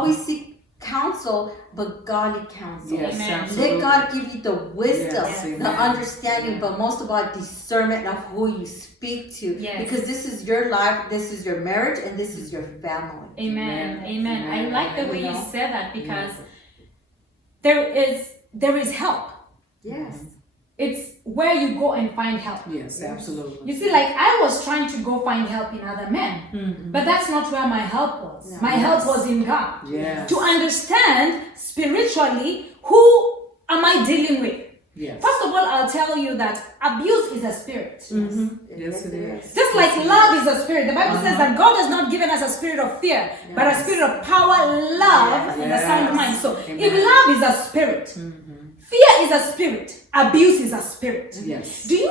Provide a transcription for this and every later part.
always seek counsel, but godly counsel. Yes, Amen. absolutely. Let God give you the wisdom, Yes, the amen. understanding, but most of all, discernment of who you speak to. Yes. Because this is your life, this is your marriage, and this is your family. Amen. Amen. I like the way You you know? said that, because there is help. Yes. It's where you go and find help. Yes, absolutely. You see, like I was trying to go find help in other men, but that's not where my help was. No. My help was in God. Yes. To understand spiritually, who am I dealing with? Yes. First of all, I'll tell you that abuse is a spirit. Yes, it is. Just like love is a spirit. The Bible says that God has not given us a spirit of fear, but a spirit of power, love, and a sound mind. So if love is a spirit, fear is a spirit, abuse is a spirit. Yes. Do you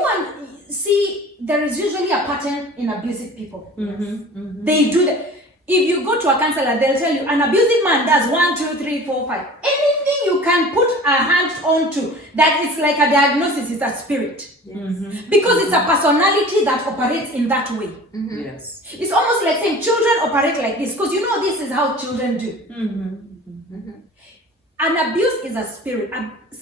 see there is usually a pattern in abusive people? They do that. If you go to a counselor, they'll tell you an abusive man does 1, 2, 3, 4, 5. Anything you can put a hand onto that is like a diagnosis is a spirit. Because it's a personality that operates in that way. Yes. It's almost like saying children operate like this, because you know this is how children do. And abuse is a spirit.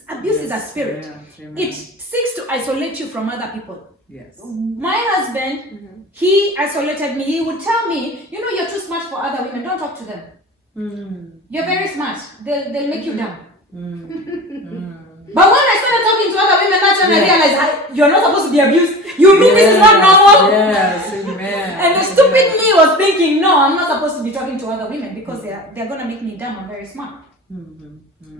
Abuse is a spirit. Yeah. It seeks to isolate you from other people. Yes. My husband, he isolated me. He would tell me, you know, you're too smart for other women. Don't talk to them. You're very smart. They'll make you down. But when I started talking to other women, that's when I realized you're not supposed to be abused. You mean this is not normal? Yes, amen. And the stupid me was thinking, no, I'm not supposed to be talking to other women because they're going to make me dumb. I'm very smart.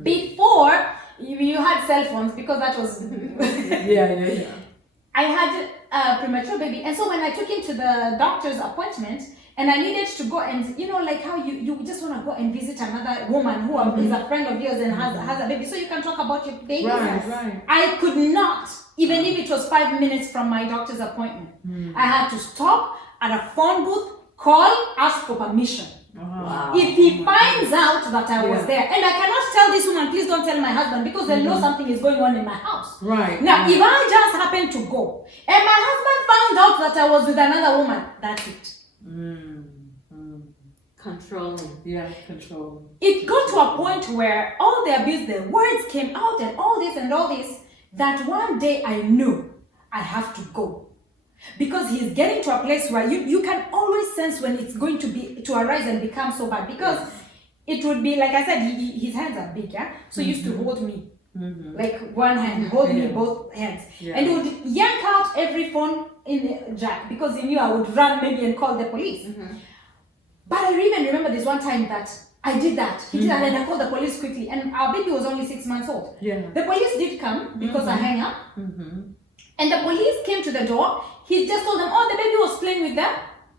Before you had cell phones, because that was Yeah. I had a premature baby, and so when I took him to the doctor's appointment and I needed to go and, you know, like how you just want to go and visit another woman who is a friend of yours and has a baby, so you can talk about your baby. Right. I could not, even if it was 5 minutes from my doctor's appointment. I had to stop at a phone booth, call, ask for permission. Wow. If he finds out that I was there, and I cannot tell this woman, please don't tell my husband, because they know something is going on in my house. Right. Now, if I just happened to go, and my husband found out that I was with another woman, that's it. Controlling. Yeah, control. It got to a point where all the abuse, the words came out and all this, that one day I knew I have to go. Because he's getting to a place where you can always sense when it's going to arise and become so bad. Because it would be, like I said, his hands are big, yeah? So he used to hold me. Like one hand, hold me both hands. And he would yank out every phone in the jack because he knew I would run maybe and call the police. But I even remember this one time that I did that. He did that and I called the police quickly. And our baby was only 6 months old. The police did come because I hung up. And the police came to the door. He just told them, oh, the baby was playing with the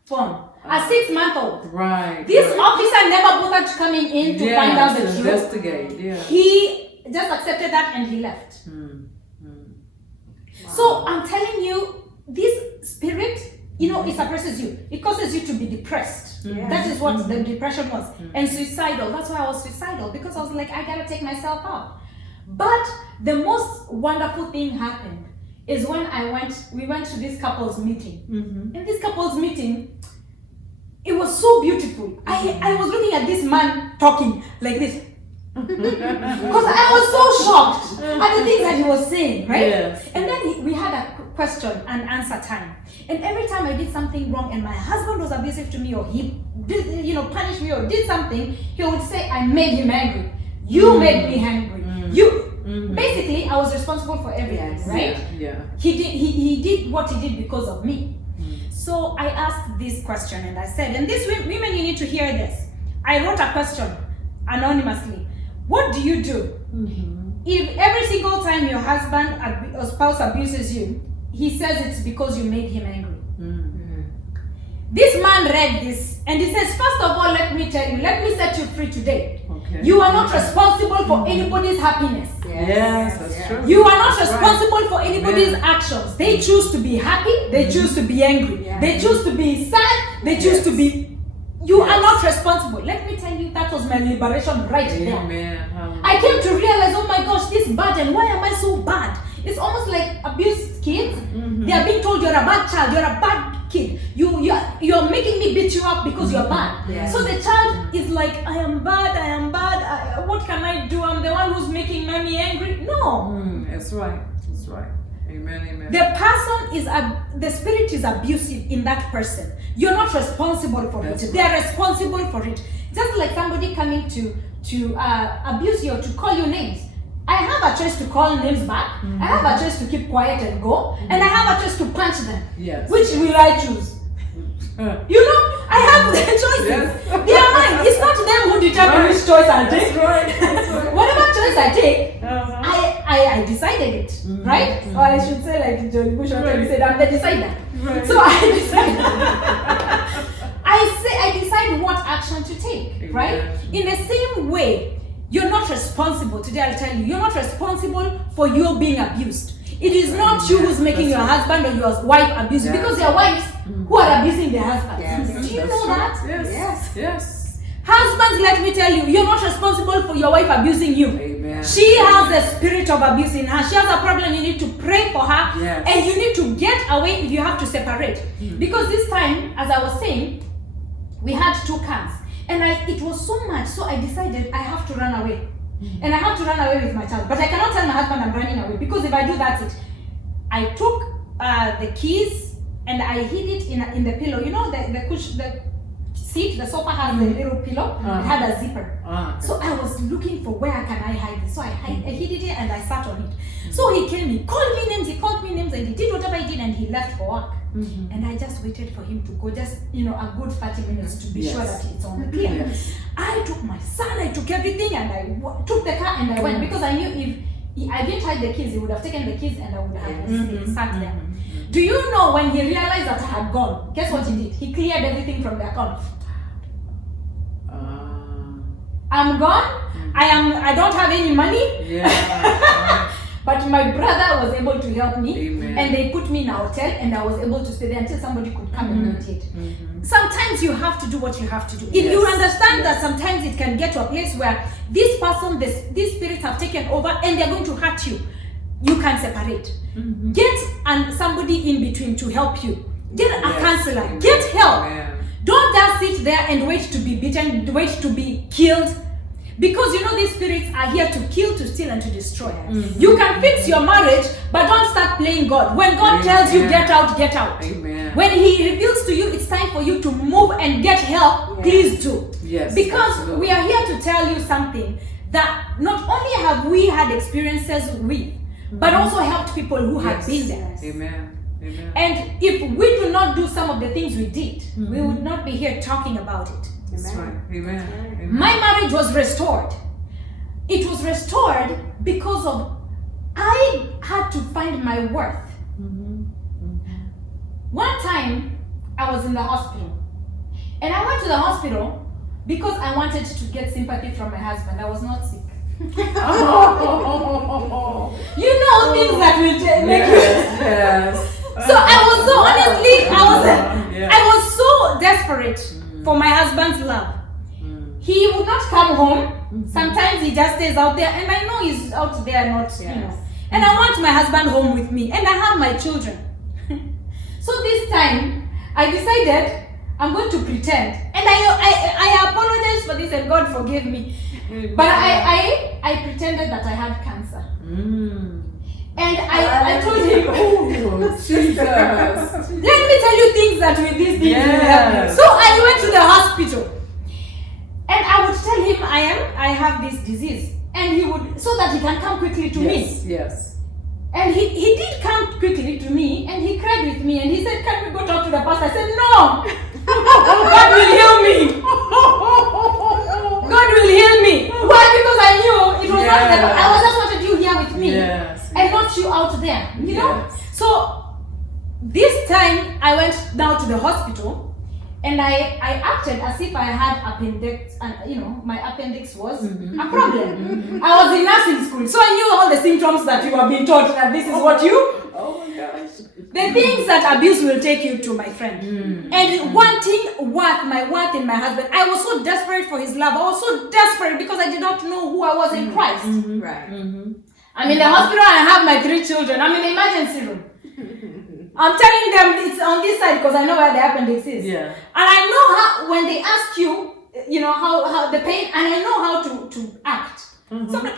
phone. A 6-month-old. Right. This officer never bothered coming in to find out the truth. Investigate. Yeah. He just accepted that and he left. So I'm telling you, this spirit, you know, it suppresses you. It causes you to be depressed. That is what the depression was. And suicidal. That's why I was suicidal, because I was like, I gotta take myself out. But the most wonderful thing happened is when we went to this couple's meeting. In this couple's meeting, it was so beautiful. I was looking at this man talking like this. Because I was so shocked at the things that he was saying, right? Yes. And then we had a question and answer time. And every time I did something wrong and my husband was abusive to me, or he did, punished me or did something, he would say, I made him angry. You made me angry. Basically, I was responsible for everything, right? Yeah. He did what he did because of me. So I asked this question and I said, and these women, you need to hear this. I wrote a question anonymously. What do you do if every single time your husband or spouse abuses you, he says it's because you made him angry? This man read this and he says, first of all, let me tell you, let me set you free today. You are not responsible for anybody's happiness. Yes, that's true. You are not responsible for anybody's actions. They choose to be happy, they choose to be angry, they choose to be sad, they choose to be... You are not responsible. Let me tell you, that was my liberation right there. I came to realize, oh my gosh, this burden, why am I so bad? It's almost like abused kids. They are being told, you're a bad child, you're a bad kid. You're making me beat you up because you're bad. Yes. So the child is like, I am bad. What can I do? I'm the one who's making mommy angry. No. That's right. That's right. Amen. The person is the spirit is abusive in that person. You're not responsible for it. They are responsible for it. Just like somebody coming to abuse you or to call you names. I have a choice to call names back. I have a choice to keep quiet and go, and I have a choice to punch them. Yes. Which will I choose? You know, I have the choices. Yes. They are mine. It's not them who determine which choice I take. That's right. Whatever choice I take, Uh-huh. I decided it, right? Or I should say, like John Bush already said, I'm the decider. Right. So I decide. I decide what action to take, right? In the same way, you're not responsible. Today I'll tell you, you're not responsible for you being abused. It is not you who's making your husband or your wife abuse you, because there are wives who are abusing their husbands. Yes. Do you know that? Yes. Husbands, let me tell you, you're not responsible for your wife abusing you. Amen. She has a spirit of abuse in her. She has a problem. You need to pray for her, Yes. and you need to get away if you have to separate. Because this time, as I was saying, we had 2 cars, and it was so much. So I decided I have to run away, and I have to run away with my child. But I cannot tell my husband I'm running away, because if I do that, I took the keys and I hid it in the pillow. You know the seat, the sofa has a little pillow. It had a zipper. So I was looking for where can I hide this. So I hid it and I sat on it. So he came, he called me names, and he did whatever he did, and he left for work. And I just waited for him to go, just a good 30 minutes to be sure that it's on the clear. Yes. I took my son, I took everything, and I took the car and I went, because I knew if I didn't hide the keys, he would have taken the keys and I would have sat there. Do you know, when he realized that I had gone, guess what he did? He cleared everything from the account. I'm gone. I don't have any money. Yeah. But my brother was able to help me. Amen. And they put me in a hotel, and I was able to stay there until somebody could come and mediate. Sometimes you have to do what you have to do. If you understand that sometimes it can get to a place where this person, these spirits have taken over and they're going to hurt you, you can separate. Get somebody in between to help you. Get a counselor. Amen. Get help. Amen. Don't just sit there and wait to be beaten, wait to be killed. Because these spirits are here to kill, to steal, and to destroy. You can fix your marriage, but don't start playing God. When God tells you get out, get out. Amen. When He reveals to you it's time for you to move and get help, please do. Yes. Because absolutely. we are here to tell you something that not only have we had experiences with, but also helped people who have been there. Amen. Amen. And if we do not do some of the things we did, we would not be here talking about it. That's right. Amen. Amen. My marriage was restored. It was restored because of I had to find my worth. One time I was in the hospital, and I went to the hospital because I wanted to get sympathy from my husband. I was not sick. Things that will make you. Yes. So I was so honestly, I was so desperate for my husband's love. He would not come home. Sometimes he just stays out there, and I know he's out there not, And I want my husband home with me, and I have my children. So this time, I decided I'm going to pretend, and I apologize for this, and God forgive me. But I pretended that I had cancer. And I told him, oh, Jesus. Let me tell you things that with these things will help you. So I went to the hospital. And I would tell him I have this disease. And he would, so that he can come quickly to me. Yes. And he did come quickly to me, and he cried with me, and he said, can we go talk to the pastor? I said, no. God will heal me. God will heal me. Why? Because I knew it was not that. I was just wanted you here with me. And not you out there. You know? So this time I went down to the hospital, and I acted as if I had appendix, and my appendix was a problem. I was in nursing school, so I knew all the symptoms that you have been taught that this is what you. Oh my gosh. The things that abuse will take you to, my friend. And wanting my worth in my husband. I was so desperate for his love. I was so desperate because I did not know who I was in Christ. Right. I'm in the hospital, I have my 3 children. I'm in the emergency room. I'm telling them it's on this side because I know where the appendix is. Yeah. And I know how, when they ask you, you know, how the pain, and I know how to act. Mm-hmm. So I'm like,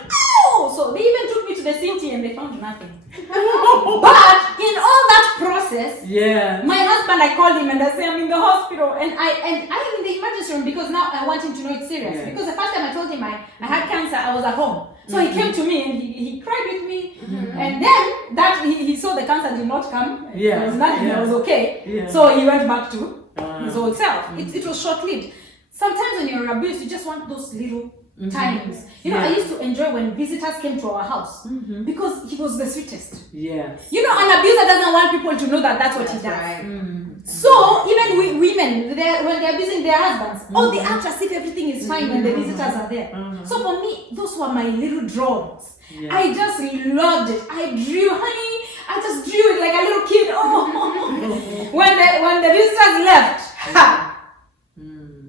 oh! So they even took me to the CT and they found nothing. But in all that process, Yeah. my husband, I called him and I said, I'm in the hospital and I'm in the emergency room because now I want him to know it's serious. Yes. Because the first time I told him I had cancer, I was at home. So he came to me and he cried with me. And then that he saw the cancer did not come. Yeah. There was nothing, Yeah. I was okay. Yeah. So he went back to his old self. Mm-hmm. It was short-lived. Sometimes when you're abused, you just want those little times. You know, I Yeah. used to enjoy when visitors came to our house because he was the sweetest. Yes. You know, an abuser doesn't want people to know that that's what he does. Right. So even women, when they're abusing their husbands, they act as if everything is fine when the visitors are there. So for me, those were my little drawings. Yeah. I just loved it. I drew, honey. I just drew it like a little kid. Oh, when the visitors left,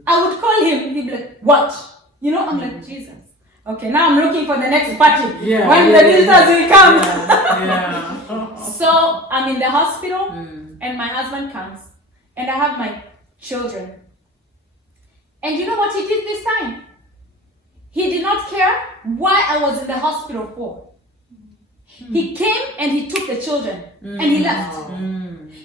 I would call him. He'd be like, "What?" You know, I'm like, Jesus. Okay, now I'm looking for the next party. Yeah, when the visitors will come. Yeah. So I'm in the hospital and my husband comes and I have my children. And you know what he did this time? He did not care why I was in the hospital for. He came and he took the children and he left.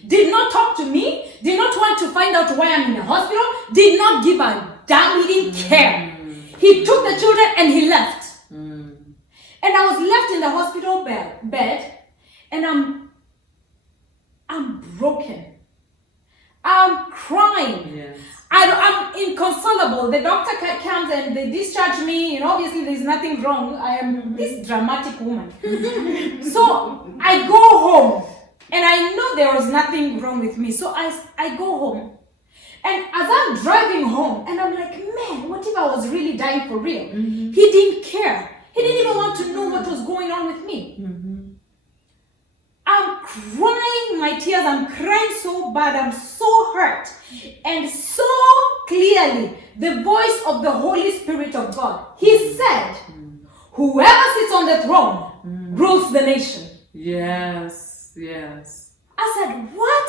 Did not talk to me, did not want to find out why I'm in the hospital, did not give a damn, he didn't care. He took the children and he left. And I was left in the hospital bed and I'm broken. I'm crying. Yes. I'm inconsolable. The doctor comes and they discharge me, and obviously there's nothing wrong. I am this dramatic woman. So I go home, and I know there was nothing wrong with me. So I go home, and as I'm driving home, and I'm like, man, what if I was really dying for real? He didn't care. He didn't even want to know what was going on with me. I'm crying my tears. I'm crying so bad. I'm so hurt. And so clearly, the voice of the Holy Spirit of God, he said, whoever sits on the throne rules the nation. Yes. Yes. I said, what?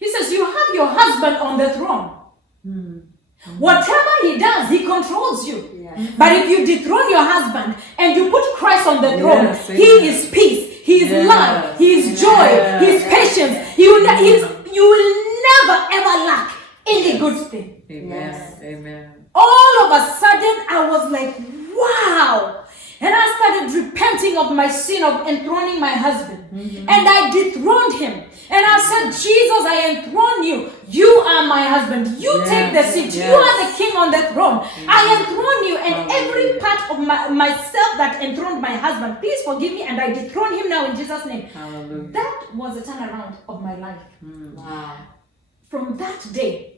He says, you have your husband on the throne. Whatever he does, he controls you. Yeah. But if you dethrone your husband and you put Christ on the throne, Yes, he is peace. He is love. He is joy. Yes. He is patience. You will never ever lack any good thing. Amen. Yes. Amen. All of a sudden, I was like, wow. And I started repenting of my sin of enthroning my husband. And I dethroned him. And I said, Jesus, I enthrone you. You are my husband. You take the seat. You are the king on the throne. I enthrone you. And every part of myself that enthroned my husband, please forgive me. And I dethrone him now in Jesus' name. Hallelujah. That was a turnaround of my life. Wow. From that day,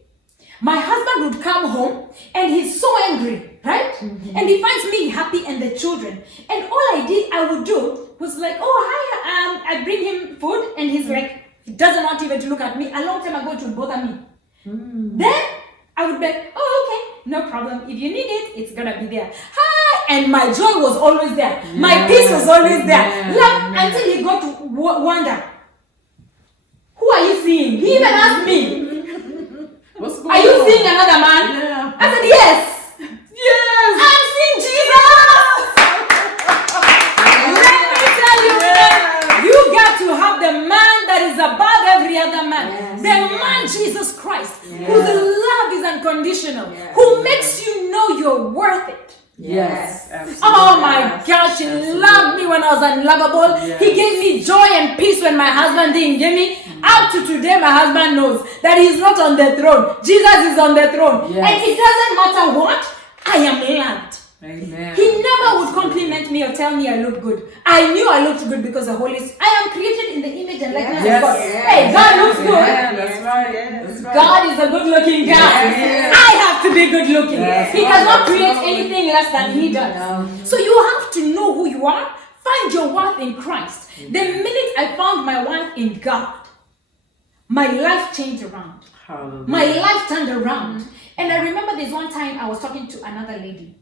my husband would come home and he's so angry, right? And he finds me happy and the children. And all I would do was like, oh, hi, I bring him food and he's like, he doesn't want even to look at me. A long time ago, it would bother me. Then I would be like, oh, okay, no problem. If you need it, it's gonna be there. Hi! And my joy was always there. My peace was always there. Love, until he got to wonder, who are you seeing? He even asked me, What's going are you on? seeing another man? Yeah. I said, yes. Yes. I'm seeing Jesus. Let me tell you, you got to have the man that is above every other man. Yes. The man, Jesus Christ, Yes. whose love is unconditional, Yes. who makes you know you're worth it. Yes. Absolutely. Oh my gosh, he loved me when I was unlovable. Yes. He gave me joy and peace when my husband didn't give me. Up to today, my husband knows that he's not on the throne. Jesus is on the throne. Yes. And it doesn't matter what, I am loved. Amen. He never would compliment me or tell me I look good. I knew I looked good because the Holy Spirit. I am created in the image and likeness Yes. of God. Yes. Hey, God looks good. Yeah, that's right. That's right. God is a good-looking guy. Yes. I have to be good-looking. Yes. He does not create Absolutely. anything less than He does. No. So you have to know who you are. Find your worth in Christ. The minute I found my worth in God, my life changed around. Hallelujah. My life turned around. And I remember there's one time I was talking to another lady.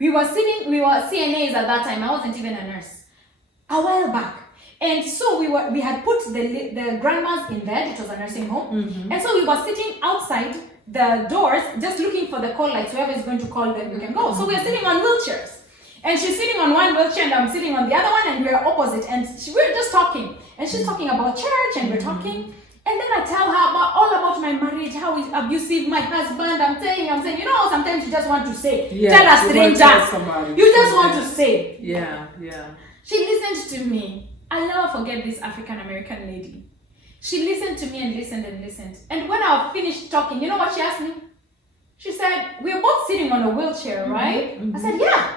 We were CNAs at that time. I wasn't even a nurse. A while back. And so we had put the grandmas in bed. It was a nursing home. And so we were sitting outside the doors, just looking for the call lights. Whoever is going to call, then we can go. So we are sitting on wheelchairs. And she's sitting on one wheelchair and I'm sitting on the other one, and we're opposite. And we're just talking. And she's talking about church, and we're talking. And then I tell her all about my marriage, how abusive my husband. I'm saying, sometimes you just want to say, tell a stranger. You just want to say. Yeah. She listened to me. I'll never forget this African American lady. She listened to me and listened and listened. And when I finished talking, you know what she asked me? She said, we're both sitting on a wheelchair, right? I said, yeah.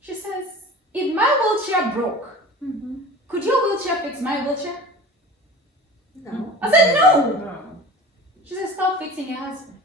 She says, if my wheelchair broke, could your wheelchair fix my wheelchair? No. I said, no. She said, stop fixing your husband.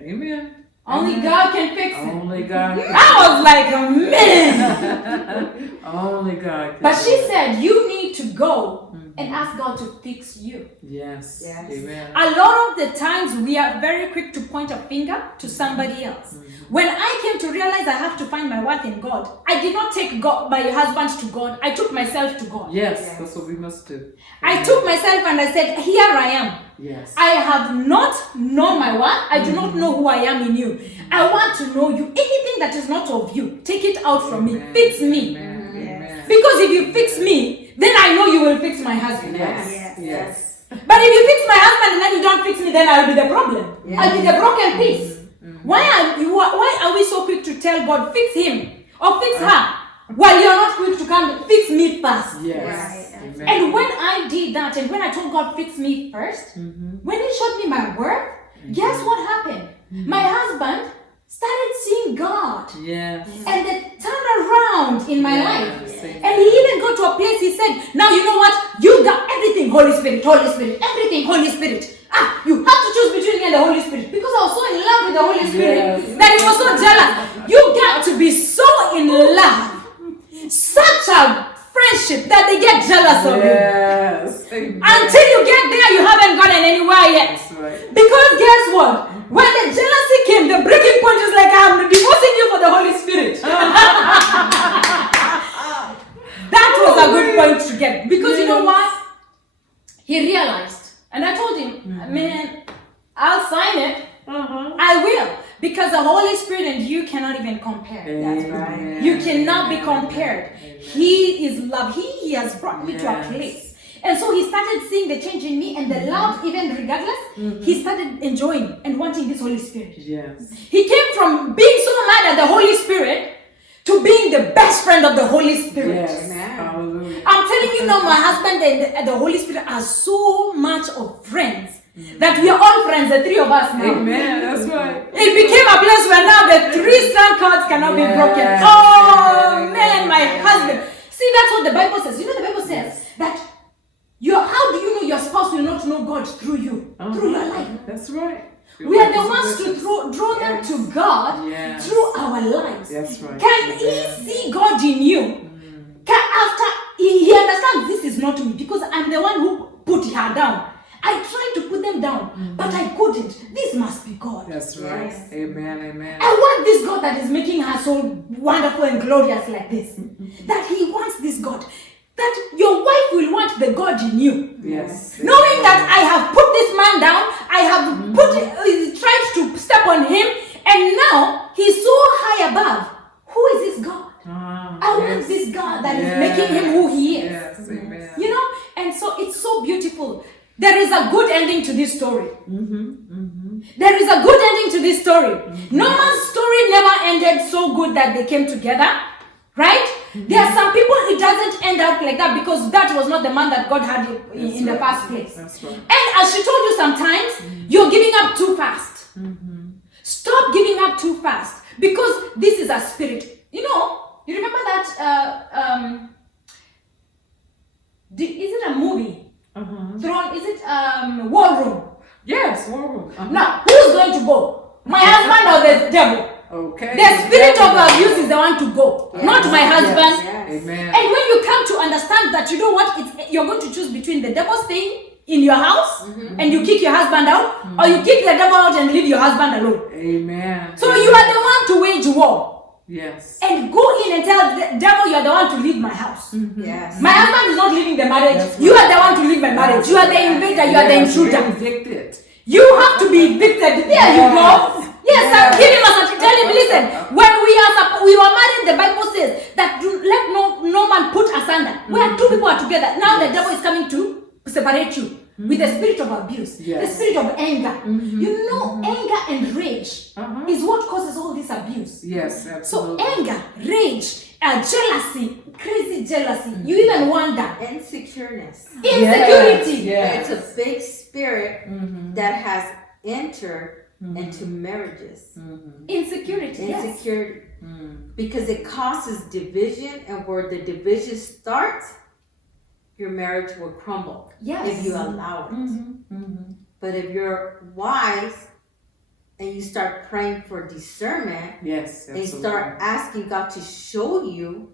Amen. Only God can fix it. Only God can. I was like, man. Only God can. But she said, you need to go and ask God to fix you. Yes. Amen. A lot of the times we are very quick to point a finger to somebody else. When I came to realize I have to find my worth in God, I did not take my husband to God. I took myself to God. Yes, that's what we must do. I took myself and I said, here I am. Yes. I have not known my worth. I do not know who I am in you. I want to know you. Anything that is not of you, take it out from me. Fix me. Amen. Because if you fix me, then I know you will fix my husband. Yes. But if you fix my husband and then you don't fix me, then I'll be the problem. I'll be the broken piece. Why are we so quick to tell God, fix him or fix her, while you're not quick to come fix me first? Yes. Amen. And when I did that, and when I told God, fix me first, when he showed me my worth, guess what happened? My husband started seeing God. Yes. And they turned around in my life. Amen. And he even got to a place, he said, now you know what? You got everything, Holy Spirit, everything, Holy Spirit. You have to choose between me and the Holy Spirit. Because I was so in love with the Holy Spirit that he was so jealous. You got to be so in love. Such a friendship that they get jealous of you. Yes. Until you get there, you haven't gotten anywhere yet. That's right. Because guess what? When the jealousy came, the breaking point is like, I'm divorcing you for the Holy Spirit. That was a good point to get. Because you know what? He realized. And I told him, man, I'll sign it. I will. Because the Holy Spirit and you cannot even compare. That's right. You cannot be compared. He is love. He has brought me to a place. And so he started seeing the change in me, and the love, even regardless, he started enjoying and wanting this Holy Spirit. Yes. He came from being so mad at the Holy Spirit to being the best friend of the Holy Spirit. Yes. Hallelujah. I'm telling you now, my husband and the Holy Spirit are so much of friends that we are all friends, the three of us now. Amen. That's right. It became a place where now the three strand cords cannot be broken. Oh man, my husband. See, that's what the Bible says. You know, the Bible says that how do you know your spouse will not know God through you, through your life? That's right. We are the ones to draw them to God through our lives. That's right. Can he see God in you? After he understands this is not me, because I'm the one who put her down. I tried to put them down, but I couldn't. This must be God. That's right. Yes. Amen. I want this God that is making her so wonderful and glorious like this. That he wants this God. That your wife will want the God in you. Yes. Knowing that I have put this man down, I have tried to step on him, and now he's so high above. Who is this God? I want this God that is making him who he is. Yes. Amen. You know, and so it's so beautiful. There is a good ending to this story. There is a good ending to this story. Noah's story never ended so good that they came together, right? There are some people it doesn't end up like that because that was not the man that God had in the first place. That's right. And as she told you sometimes, you're giving up too fast. Stop giving up too fast because this is a spirit. You know, you remember that, is it a movie? Throne, is it War Room? Yes, War Room. Now, who's going to go? My husband or the devil? Okay. The spirit of abuse is the one to go, not my husband. Amen. And when you come to understand that, you know what, you're going to choose between the devil staying in your house and you kick your husband out, or you kick the devil out and leave your husband alone. Amen. So you are the one to wage war. Yes. and go in and tell the devil, you're the one to leave my house. Yes. My husband is not leaving the marriage. That's You right. are the one to leave my marriage. You are the invader. You are the Yes, intruder. you're evicted. You have to be evicted. There you go. Yes, I'm giving us a tell him, listen, when we were married, the Bible says that let no man put asunder. Where two people are together. Now the devil is coming to separate you with the spirit of abuse, the spirit of anger. You know, anger and rage is what causes all this abuse. Yes, absolutely. So anger, rage, jealousy, crazy jealousy. You even wonder. Insecureness. Insecurity. Yes. It's a big spirit that has entered into marriages. Insecurity. Yes. Insecurity. Because it causes division, and where the division starts, your marriage will crumble. Yes. If you allow it. But if you're wise and you start praying for discernment, Yes, and absolutely. start asking God to show you,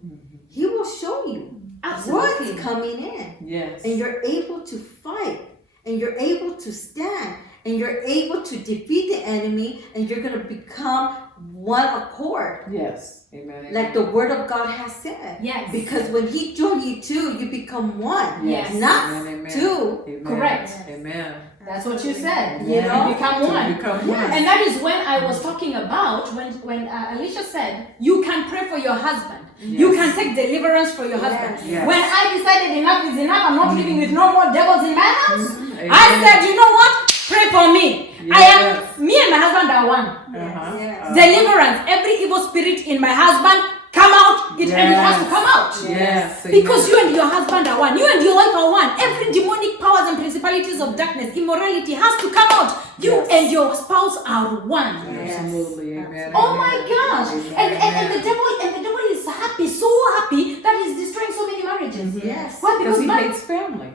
He will show you Absolutely. what's coming in. Yes. And you're able to fight, and you're able to stand, and you're able to defeat the enemy, and you're going to become one accord. Yes. Amen. Like the word of God has said. Yes. Because when He joined you two, you become one. Yes. Not Amen. two. Amen. Correct. Amen. That's what you said. You know? You become one. Become one. And that is when I was talking about when Alicia said you can pray for your husband. You can take deliverance for your husband. Yes. When I decided enough is enough, I'm not living with no more devils in my house. Amen. I said, you know what? Pray for me. Yes. Me and my husband are one. Yes. Deliverance. Every evil spirit in my husband, come out. And it has to come out. Yes. Because you and your husband are one. You and your wife are one. Every demonic powers and principalities of darkness, immorality has to come out. You and your spouse are one. Absolutely. Amen. Oh my gosh. Amen. And the devil is happy, so happy that he's destroying so many marriages. Yes. Why? Because he God- hates family.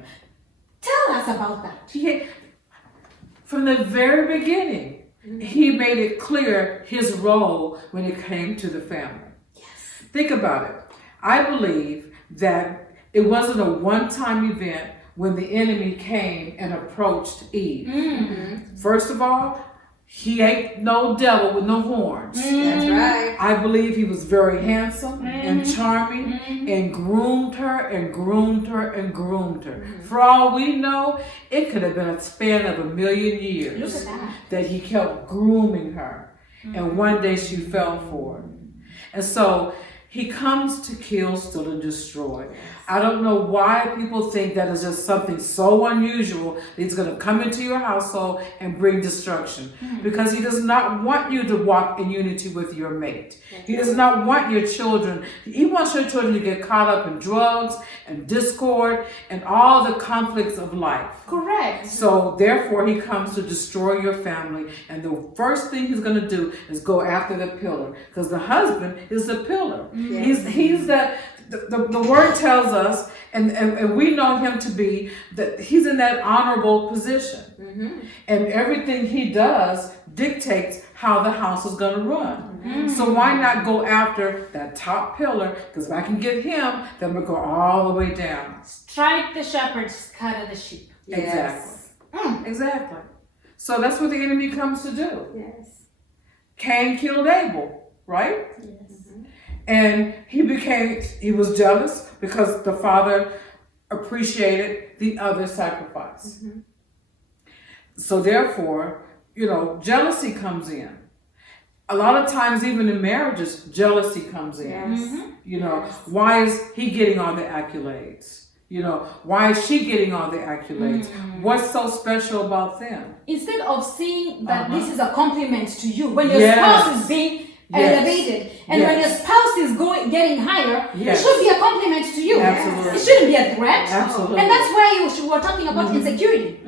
Tell us about that. From the very beginning, he made it clear his role when it came to the family. Think about it. I believe that it wasn't a one-time event when the enemy came and approached Eve. First of all, he ain't no devil with no horns. That's right. I believe he was very handsome and charming and groomed her and groomed her and groomed her. For all we know, it could have been a span of 1,000,000 years Look at that he kept grooming her. And one day she fell for it. And so he comes to kill, steal, and destroy. I don't know why people think that is just something so unusual that he's going to come into your household and bring destruction. Because he does not want you to walk in unity with your mate. He does not want your children. He wants your children to get caught up in drugs and discord and all the conflicts of life. Correct. So therefore he comes to destroy your family, and the first thing he's going to do is go after the pillar, because the husband is the pillar. He's the word tells us, and we know him to be that he's in that honorable position, and everything he does dictates how the house is going to run. So why not go after that top pillar? Because if I can get him, then we'll go all the way down. Strike the shepherd, scatter the sheep. Exactly. Exactly. So that's what the enemy comes to do. Yes. Cain killed Abel, right? Yes. And he was jealous because the father appreciated the other sacrifice. So therefore, jealousy comes in. A lot of times, even in marriages, jealousy comes in. Yes. Why is he getting all the accolades? Why is she getting all the accolades? What's so special about them? Instead of seeing that this is a compliment to you, when your spouse is being elevated, and when your spouse is getting higher, it should be a compliment to you. Absolutely. It shouldn't be a threat. Absolutely. And that's why you were talking about insecurity.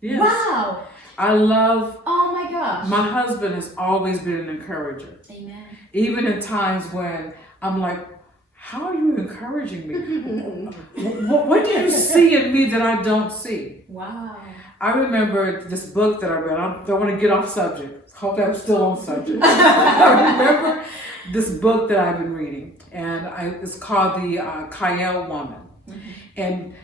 Yes. Wow. I love, Oh my gosh. my husband has always been an encourager. Amen. Even in times when I'm like, how are you encouraging me? What do you see in me that I don't see? Wow. I remember this book that I read. I don't want to get off subject. Hope I'm still on subject. I remember this book that I've been reading, and it's called The Kyle Woman. And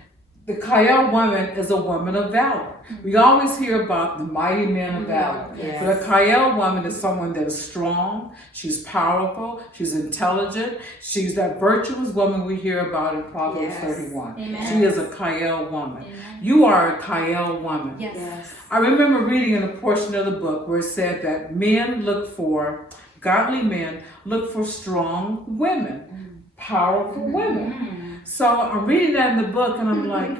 the Kael woman is a woman of valor. We always hear about the mighty men of valor. Yes. But a Kael woman is someone that is strong, she's powerful, she's intelligent, she's that virtuous woman we hear about in Proverbs Yes. 31. Amen. She is a Kael woman. Amen. You are a Kael woman. Yes. Yes. I remember reading in a portion of the book where it said that godly men look for strong women, powerful women. So I'm reading that in the book and I'm like,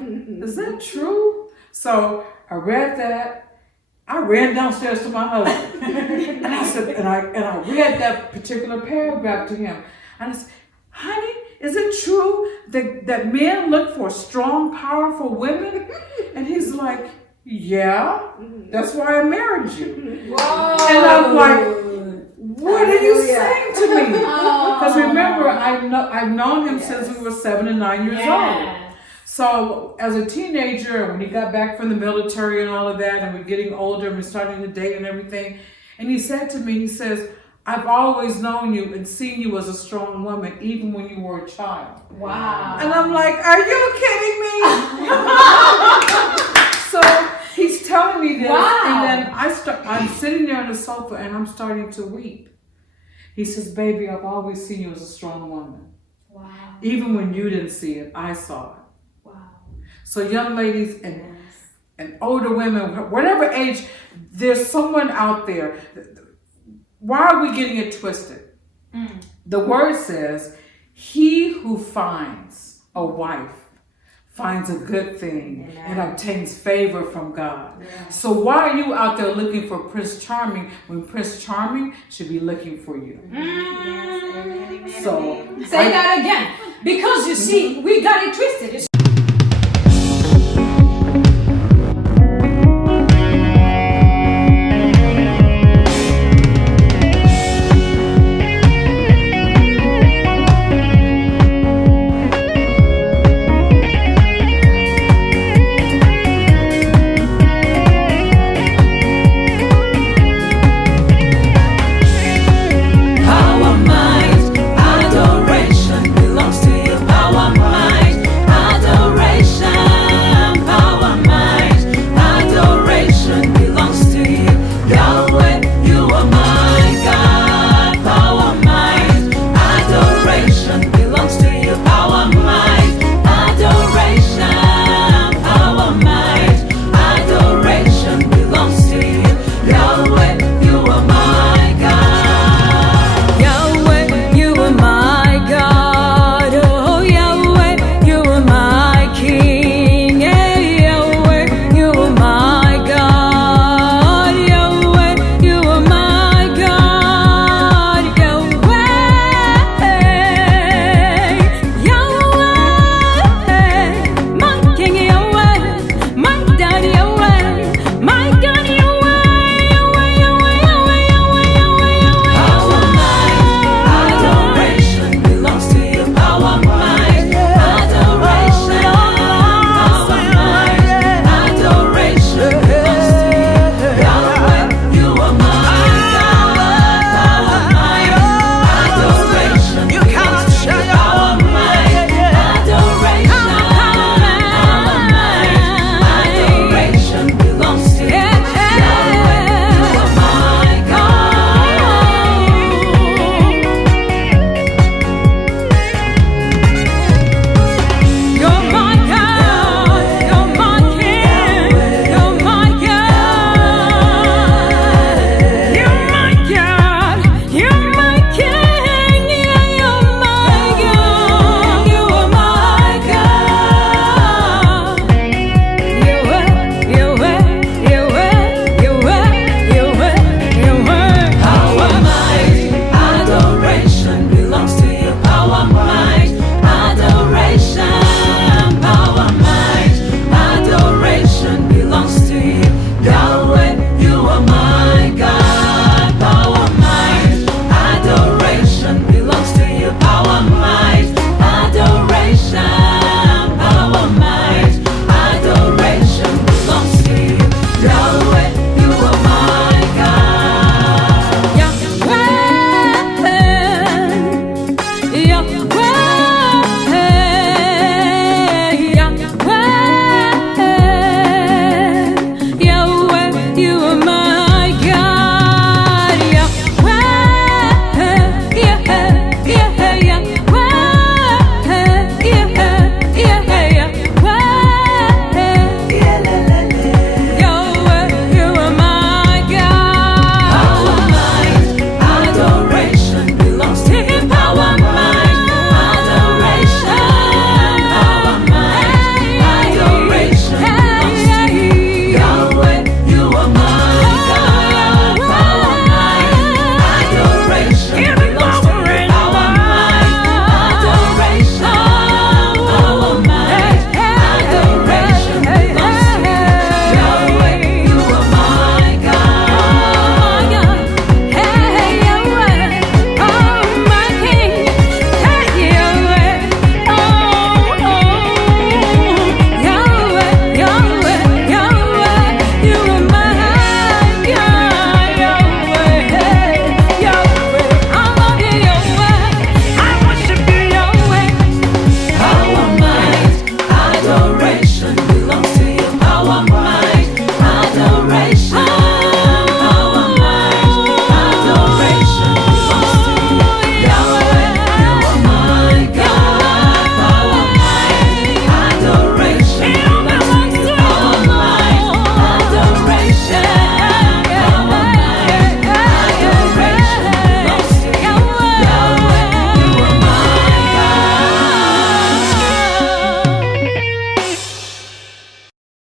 is that true? So I read that. I ran downstairs to my husband and I said, and I read that particular paragraph to him. And I said, honey, is it true that men look for strong, powerful women? And he's like, yeah, that's why I married you. Whoa. And I'm like, what are you Hallelujah. saying to me? Because remember, I've known him since we were 7 and 9 years old. So as a teenager, when he got back from the military and all of that, and we're getting older and we're starting to date and everything, and he said to me, he says, I've always known you and seen you as a strong woman, even when you were a child. Wow. And I'm like, are you kidding me? So he's telling me this, and then I'm sitting there on the sofa and I'm starting to weep. He says, baby, I've always seen you as a strong woman. Wow. Even when you didn't see it, I saw it. Wow. So young ladies and older women, whatever age, there's someone out there. Why are we getting it twisted? The word says, he who finds a wife finds a good thing and obtains favor from God. Yes. So why are you out there looking for Prince Charming when Prince Charming should be looking for you? Yes. Amen. So Say that again. Because you see, we got it twisted.